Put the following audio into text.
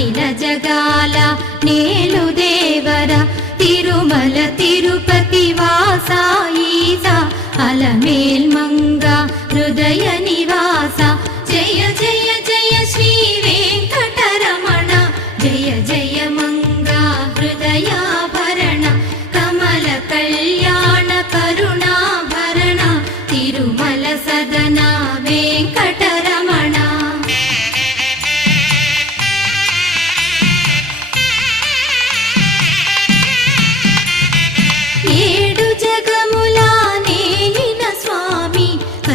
అఖిల జగాల నేలు దేవర తిరుమల తిరుపతి వాసా ఈసా అలమేల్ మంగ హృదయ నివాస జయ జయ జయ శ్రీ వెంకటరమణ జయ జయ మంగ హృదయాభరణ కమల కళ్యాణ కరుణాభరణ తిరుమల సదన వెంకట